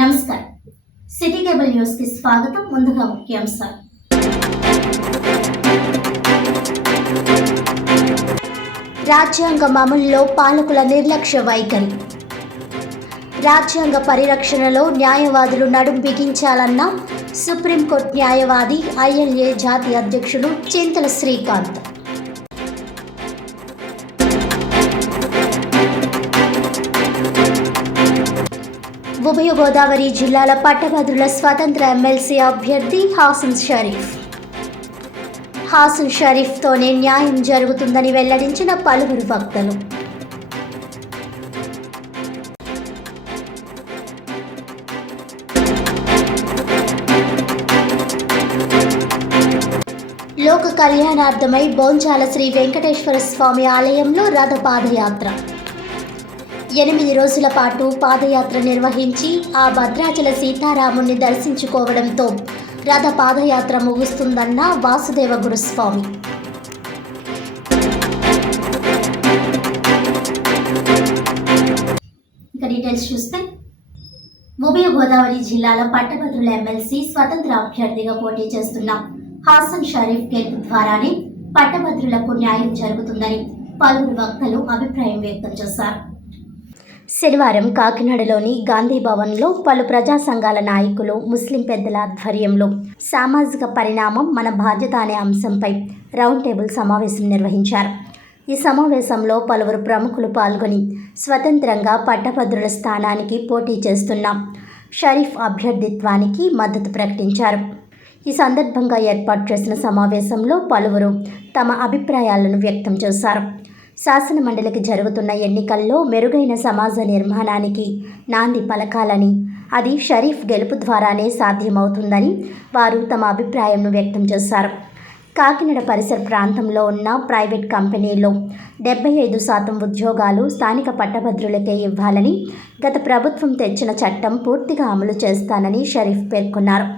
నమస్కారం. City cable news కి స్వాగతం. ముందుగా ముఖ్యాంశాలు. రాజ్యాంగం అమలులో పాలకుల నిర్లక్ష్య వైఖరి. రాజ్యాంగ పరిరక్షణలో న్యాయవాదులు నడుం బిగించాలన్న సుప్రీంకోర్టు న్యాయవాది ఐఎల్ఏ జాతీయ అధ్యక్షులు చింతల శ్రీకాంత్. ఉభయ గోదావరి జిల్లాల పట్టభద్రుల స్వతంత్ర ఎమ్మెల్సీ అభ్యర్థి హాసన్ షరీఫ్. హాసన్ షరీఫ్తోనే న్యాయం జరుగుతుందని వెల్లడించిన పలువురు వక్తలు. లోక కళ్యాణార్థమై బోంచాల శ్రీ వెంకటేశ్వర స్వామి ఆలయంలో రథ పాదయాత్ర. 8 రోజుల పాటు పాదయాత్ర నిర్వహించి ఆ భద్రాచల సీతారాముణ్ణి దర్శించుకోవడంతో రథ పాదయాత్ర ముగుస్తుందన్న వాసుదేవ గురుస్వామి. ఇక డీటెయిల్స్ చూస్తే, ఉభయ గోదావరి జిల్లాల పట్టభద్రుల ఎమ్మెల్సీ స్వతంత్ర అభ్యర్థిగా పోటీ చేస్తున్న హాసన్ షరీఫ్ గెలుపు ద్వారానే పట్టభద్రులకు న్యాయం జరుగుతుందని పలువురు వక్తలు అభిప్రాయం వ్యక్తం చేశారు. శనివారం కాకినాడలోని గాంధీ భవన్లో పలు ప్రజా సంఘాల నాయకులు, ముస్లిం పెద్దల ఆధ్వర్యంలో సామాజిక పరిణామం మన బాధ్యత అనే అంశంపై రౌండ్ టేబుల్ సమావేశం నిర్వహించారు. ఈ సమావేశంలో పలువురు ప్రముఖులు పాల్గొని స్వతంత్రంగా పట్టభద్రుల స్థానానికి పోటీ చేస్తున్న షరీఫ్ అభ్యర్థిత్వానికి మద్దతు ప్రకటించారు. ఈ సందర్భంగా ఏర్పాటు చేసిన సమావేశంలో పలువురు తమ అభిప్రాయాలను వ్యక్తం చేశారు. శాసన మండలికి జరుగుతున్న ఎన్నికల్లో మెరుగైన సమాజ నిర్మాణానికి నాంది పలకాలని, అది షరీఫ్ గెలుపు ద్వారానే సాధ్యమవుతుందని వారు తమ అభిప్రాయంను వ్యక్తం చేశారు. కాకినాడ పరిసర ప్రాంతంలో ఉన్న ప్రైవేట్ కంపెనీల్లో 75% ఉద్యోగాలు స్థానిక పట్టభద్రులకే ఇవ్వాలని గత ప్రభుత్వం తెచ్చిన చట్టం పూర్తిగా అమలు చేస్తానని షరీఫ్ పేర్కొన్నారు.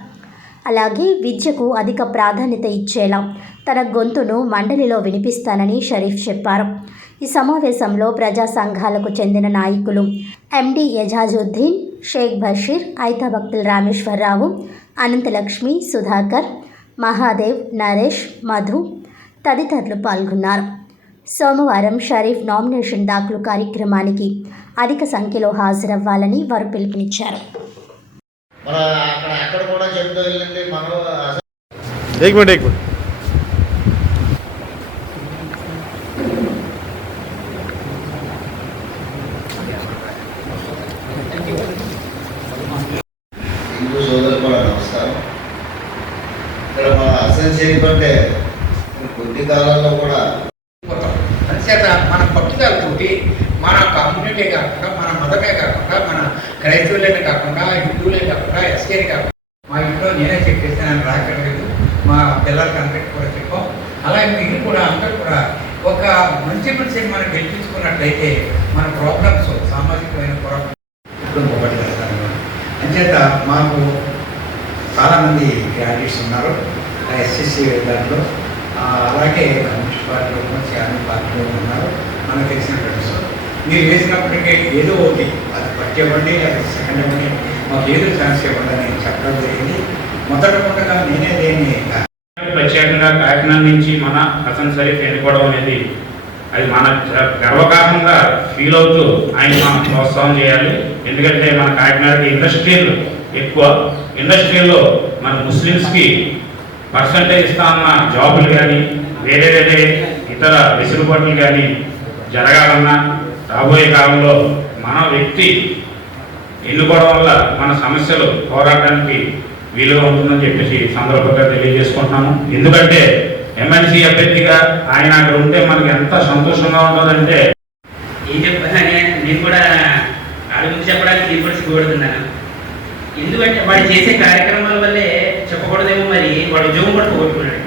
అలాగే విద్యకు అధిక ప్రాధాన్యత ఇచ్చేలా తన గొంతును మండలిలో వినిపిస్తానని షరీఫ్ చెప్పారు. ఈ సమావేశంలో ప్రజా సంఘాలకు చెందిన నాయకులు ఎండి ఎజాజుద్దీన్, షేక్ బషీర్, ఐతాభక్తుల రామేశ్వరరావు, అనంతలక్ష్మి, సుధాకర్, మహాదేవ్, నరేష్, మధు తదితరులు పాల్గొన్నారు. సోమవారం షరీఫ్ నామినేషన్ దాఖలు కార్యక్రమానికి అధిక సంఖ్యలో హాజరవ్వాలని వారు పిలుపునిచ్చారు. నమస్కారం. ఇక్కడ మన హసన్ షరీఫ్ అంటే కొద్ది కాలంలో కూడా అంచేత మన పట్టుదలతోటి మన కమ్యూనిటీ కాకుండా, మన మతమే కాకుండా, మన క్రైస్తవులమే కాకుండా, హిందువులే కాకుండా, ఎస్కేనే కాకుండా, మా ఇంట్లో నేనే చెప్పేస్తే నేను రాకలేదు, మా పిల్లలకి అందరికీ కూడా చెప్పాం. అలాగే మీరు కూడా అందరూ కూడా ఒక మంచి మనిషిని మనం గెలిపించుకున్నట్లయితే మన ప్రాబ్లమ్స్, సామాజికమైన ప్రాబ్లమ్స్ పోగొట్టేస్తాను. అంచేత మాకు చాలామంది గ్రాడ్యుయేట్స్ ఉన్నారు ఎస్ఎస్సి దాంట్లో, అలాగే కమ్యూనిస్ట్ పార్టీలో చాలా పార్టీలో ఉన్నారు. మనకు తెలిసిన ఫ్రెండ్స్ మీరు వేసినప్పటికీ ఏదో ఒకటి అది ఫస్ట్ ఇవ్వండి, అది సెకండ్ ఇవ్వండి, మాకు ఏదో ఛాన్స్ ఇవ్వండి అని చెప్పడం జరిగింది. మొదట నేనే దేన్ని ప్రత్యేకంగా కాకినాడ నుంచి మన హసన్ షరీఫ్ ఎన్నుకోవడం అనేది అది మన గర్వకారణంగా ఫీల్ అవుతూ ఆయన మనం ప్రోత్సాహం చేయాలి. ఎందుకంటే మన కాకినాడకి ఇండస్ట్రియల్ ఎక్కువ, ఇండస్ట్రియల్లో మన ముస్లిమ్స్కి పర్సంటేజ్ ఇస్తామన్న జాబులు కానీ వేరే వేరే ఇతర వెసులుబాట్లు కానీ జరగాలన్నా రాబోయే కాలంలో మన వ్యక్తి ఎన్నుకోవడం వల్ల మన సమస్యలు పోరాటానికి వీలుగా ఉంటుందని చెప్పేసి సందర్భంగా తెలియజేసుకుంటున్నాము. ఎందుకంటే ఎమ్మెల్సీ అభ్యర్థిగా ఆయన అక్కడ ఉంటే మనకి ఎంత సంతోషంగా ఉంటుందంటే ఏం చెప్పాను. నేను కూడా వాడి గురించి చెప్పడానికి నేను కూడా సిగ్గుపడుతున్నాను. ఎందుకంటే వాడు చేసే కార్యక్రమాల వల్లే చెప్పకూడదేమో, మరి వాడు ఉద్యోగం కూడా పోగొట్టుకున్నాడు.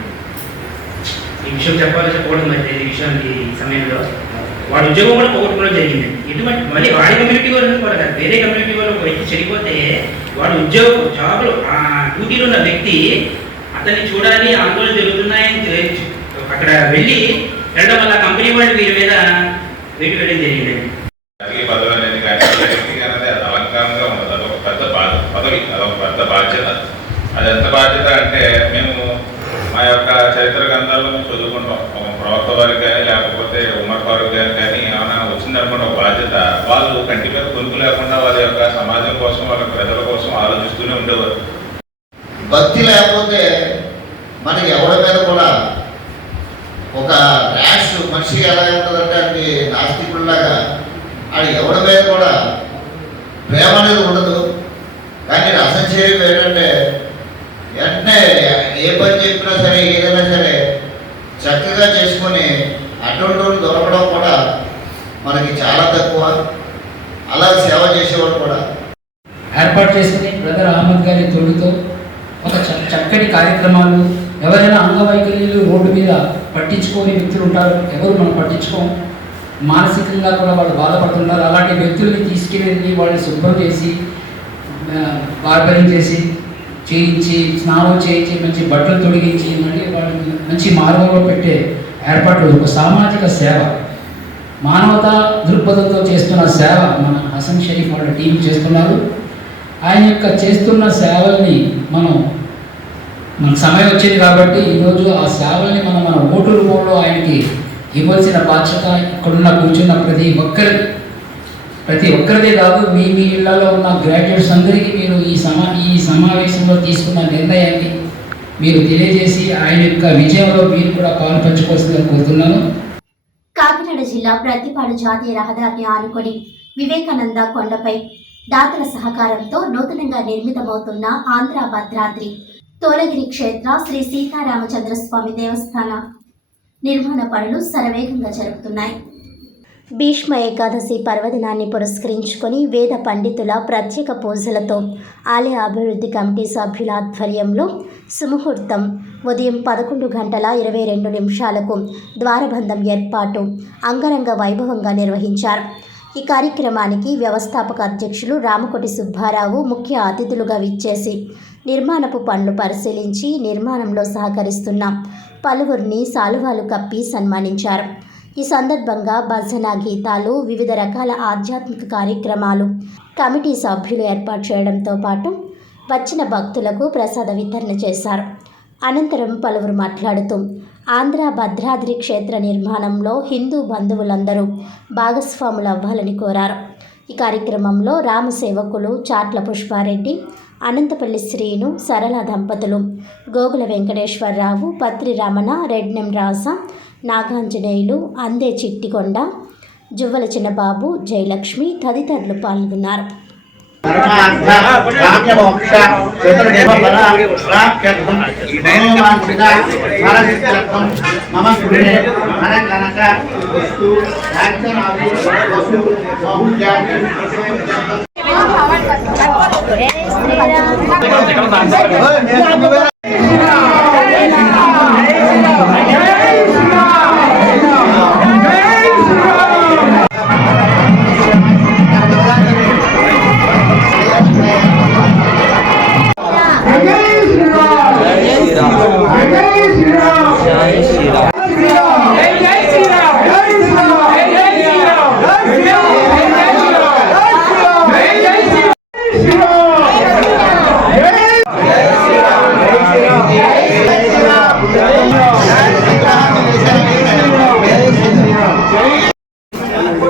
ఈ విషయం చెప్పకూడదు మరి ఈ విషయం ఈ సమయంలో వాడు ఉద్యోగం కూడా పోగొట్టుకోవడం జరిగింది. ఎటువంటి మళ్ళీ వాడి కమ్యూనిటీ వాళ్ళు కూడా కాదు, వేరే కమ్యూనిటీ వాళ్ళు ఒక వ్యక్తి చనిపోతే వాడు జాబ్లో డ్యూటీలో ఉన్న వ్యక్తి అతన్ని చూడాలి, ఆందోళన జరుగుతున్నాయని అక్కడ వెళ్ళడం వల్ల కంపెనీ వాళ్ళు వీరి మీద వేటు వేయడం జరిగింది. పదవి అనేది కానీ అలంకారంగా ఉండదు, అదొక పెద్ద బాధ. పదవి, అదొక పెద్ద బాధ్యత. అది ఎంత బాధ్యత అంటే మేము మా యొక్క చరిత్ర గ్రంథాల్లో మేము చదువుకుంటాం. ఒక ప్రవక్త వారికి కానీ లేకపోతే ఉమ్మర్ ఫారూక్ గారికి కానీ ఏమైనా వచ్చిందనుకున్న ఒక బాధ్యత, వాళ్ళు కంటి మీద కొనుక్కు లేకుండా వారి యొక్క సమాజం కోసం, వాళ్ళ ప్రజల కోసం ఆలోచిస్తూనే ఉండేవారు. భక్తి లేకపోతే మనకి ఎవరి మీద కూడా ఒక ర్యాష్ మనిషి ఎలా ఉంటుందంటే అది నాస్తికుల్లాగా అది ఎవరి మీద కూడా ప్రేమ అనేది ఉండదు. కానీ అసంశయం ఏంటంటే వెంటనే ఏ పని చెప్పినా సరే ఏదైనా సరే చక్కగా చేసుకొని అటువంటి వాళ్ళు దొరకడం కూడా మనకి చాలా తక్కువ. అలా సేవ చేసేవాడు కూడా ఏర్పాటు చేసుకుని బ్రదర్ అహ్మద్ గారి తోడుతో ఒక చక్కటి కార్యక్రమాలు, ఎవరైనా అంగవైకల్యులు రోడ్డు మీద పట్టించుకోని వ్యక్తులు ఉంటారు, ఎవరు మనం పట్టించుకోం, మానసికంగా కూడా వాళ్ళు బాధపడుతుంటారు. అలాంటి వ్యక్తుల్ని తీసుకెళ్ళి వాళ్ళని శుభ్రం చేసి బార్బరింగ్ చేసి చేయించి స్నానం చేయించి మంచి బట్టలు తొడిగించి మళ్ళీ వాళ్ళని మంచి మార్గంలో పెట్టే ఏర్పాటు ఒక సామాజిక సేవ, మానవతా దృక్పథంతో చేస్తున్న సేవ మన హసన్ షరీఫ్ వాళ్ళ టీం చేస్తున్నారు. ఆయన యొక్క చేస్తున్న సేవల్ని మనకు సమయం వచ్చింది కాబట్టి ఈరోజు ఆ సేవల్ని మన ఓటు రూపంలో ఆయనకి ఇవ్వాల్సిన బాధ్యత ఇక్కడున్న కూర్చున్న ప్రతి ఒక్కరిదే కాదు, మీ ఇళ్లలో ఉన్న గ్రాడ్యుయేట్స్ అందరికీ మీరు ఈ సమావేశంలో తీసుకున్న నిర్ణయాన్ని మీరు తెలియజేసి ఆయన యొక్క విజయంలో మీరు కూడా పాలు పంచుకోవాల్సిందిగా కోరుతున్నాను. కాకినాడ జిల్లా ప్రతిపాడు జాతీయ రహదారిని ఆనుకొని వివేకానంద కొండపై దాతల సహకారంతో నూతనంగా నిర్మితమవుతున్న ఆంధ్ర భద్రాద్రి తోలగిరి క్షేత్ర శ్రీ సీతారామచంద్రస్వామి దేవస్థాన నిర్మాణ పనులు శరవేగంగా జరుగుతున్నాయి. భీష్మ ఏకాదశి పర్వదినాన్ని పురస్కరించుకొని వేద పండితుల ప్రత్యేక పూజలతో ఆలయ అభివృద్ధి కమిటీ సభ్యుల ఆధ్వర్యంలో సుముహూర్తం ఉదయం 11:22 ద్వారబంధం ఏర్పాటు అంగరంగ వైభవంగా నిర్వహించారు. ఈ కార్యక్రమానికి వ్యవస్థాపక అధ్యక్షులు రామకోటి సుబ్బారావు ముఖ్య అతిథులుగా విచ్చేసి నిర్మాణపు పనులు పరిశీలించి నిర్మాణంలో సహకరిస్తున్న పలువురిని శాలువాలు కప్పి సన్మానించారు. ఈ సందర్భంగా భజన గీతాలు, వివిధ రకాల ఆధ్యాత్మిక కార్యక్రమాలు కమిటీ సభ్యులు ఏర్పాటు చేయడంతో పాటు వచ్చిన భక్తులకు ప్రసాద వితరణ చేశారు. అనంతరం పలువురు మాట్లాడుతూ ఆంధ్ర భద్రాద్రి క్షేత్ర నిర్మాణంలో హిందూ బంధువులందరూ భాగస్వాములు అవ్వాలని కోరారు. ఈ కార్యక్రమంలో రామసేవకులు చాట్ల పుష్పారెడ్డి, అనంతపల్లి శ్రీను, సరళ దంపతులు, గోగుల వెంకటేశ్వరరావు, పత్రి రమణ, రెడ్నెం రాస, నాగాంజనేయులు, అందే చిట్టికొండ, జువ్వల చిన్నబాబు, జయలక్ష్మి తదితరులు పాల్గొన్నారు.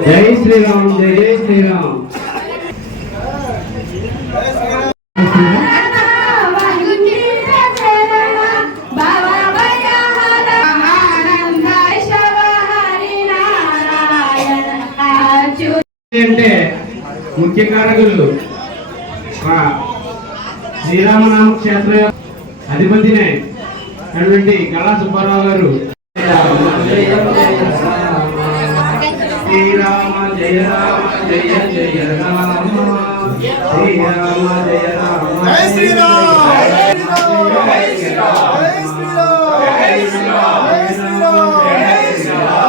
జై శ్రీరామ్, జై జై శ్రీరామ్. అంటే ముఖ్య కారకులు శ్రీరామనామ క్షేత్ర అధిపతినే అటువంటి కళా సుబ్బారావు గారు. శ్రీరామ జయ రామ జయ జయ రామ, శ్రీరామ జయ రామ జయ శ్రీరామ, జయ శ్రీరామ, జయ శ్రీరామ, జయ శ్రీరామ, జయ శ్రీరామ,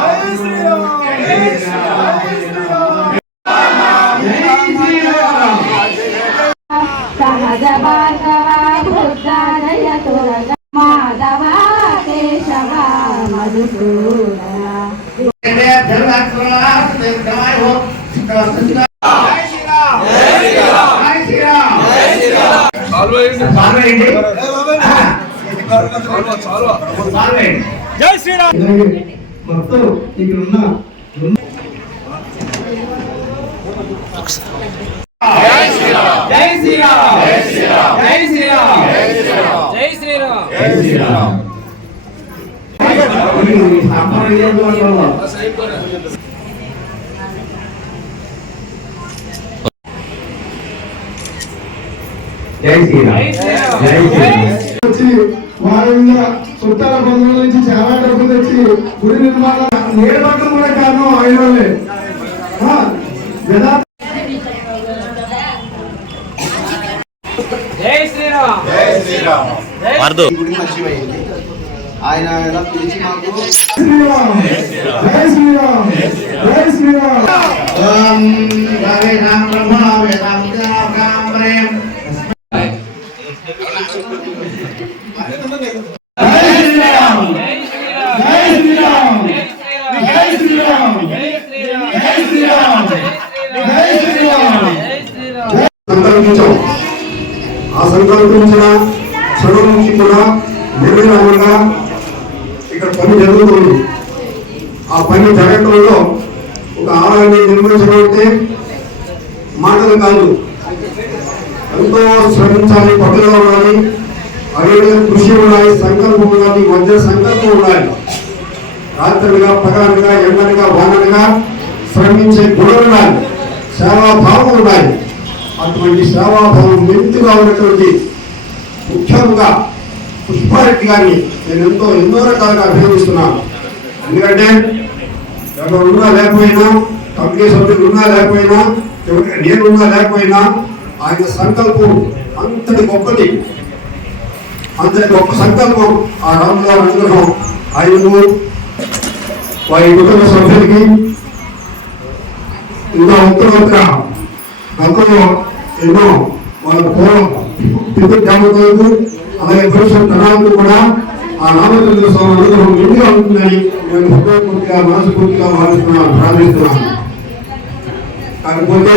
జయ శ్రీరామ, జయ శ్రీరామ. సహజ భార్గవ బుద్ధాలయ తురగ మాధవ కేశవ మధుసూదన. జయ శ్రీరామ్, జయ శ్రీరామ్, జయ శ్రీరామ్. జై శ్రీరామ్. మొత్తం ఇక్కడ ఉన్న జై శ్రీరామ్ జై శ్రీరామ్ జై శ్రీరామ్ జై శ్రీరామ్ జై శ్రీరామ్ జై శ్రీరామ్. వచ్చి వారి మీద చుట్టాల బంధువుల నుంచి చాలా డబ్బు తెచ్చి గుడి నిర్మాణం నేర్పడం కూడా కారణం ఆయన వాళ్ళే. జై శ్రీరామ్ జై శ్రీరామ్. గుడి మంచిమైంది. ఆయన ఎలా పిలిచి మాకు శ్రీరామ్ జై శ్రీరామ్ జై శ్రీరామ్. రవి రామ బ్రహ్మ వేదాంత కాం ప్రేమ సంకల్పించాం. ఆ సంకల్పించిన క్షణం నుంచి కూడా నిర్విరామంగా ఇక్కడ పని జరుగుతుంది. ఆ పని జరగడంలో ఒక ఆలయాన్ని నిర్మించడం అంటే మాటలు కాదు, ఎంతో శ్రమించాలి, పట్టుదల ఉండాలి, అదేవిధంగా కృషి ఉండాలి, సంకల్పం ఉండాలి, మధ్య సంకల్పం ఉండాలి. రాత్రిగా పగలనగా ఎండనగా వాననగా శ్రమించే గుణం ఉండాలి, సేవాభావం ఉండాలి. అటువంటి సేవాభావం మెంతుగా ఉన్నటువంటి ముఖ్యంగా పుష్పారెడ్డి గారిని నేను ఎన్నో రకాలుగా అభినందిస్తున్నాను. ఎందుకంటే ఎవరు ఉన్నా లేకపోయినా, కమిటీ సభ్యులు ఉన్నా లేకపోయినా, నేనున్నా లేకపోయినా ఆయన సంకల్పం అంతటి గొప్పది, అంతటి గొప్ప సంకల్పం. ఆ రాముగారి అనుగ్రహం ఆయనకు, వారి కుటుంబ సభ్యులకి, ఇంకా ఉత్తరోత్తర గతంలో ఎన్నో వాళ్ళ పూర్వం పితృదేవతలకు అలాగే భవిష్యత్ తరాలకు కూడా ఆ రామచంద్ర స్వామి అనుగ్రహం ఎందుగా ఉంటుందని నేను హృదయపూర్తిగా మనస్ఫూర్తిగా భావిస్తున్నాను, ప్రార్థిస్తున్నాను. కాకపోతే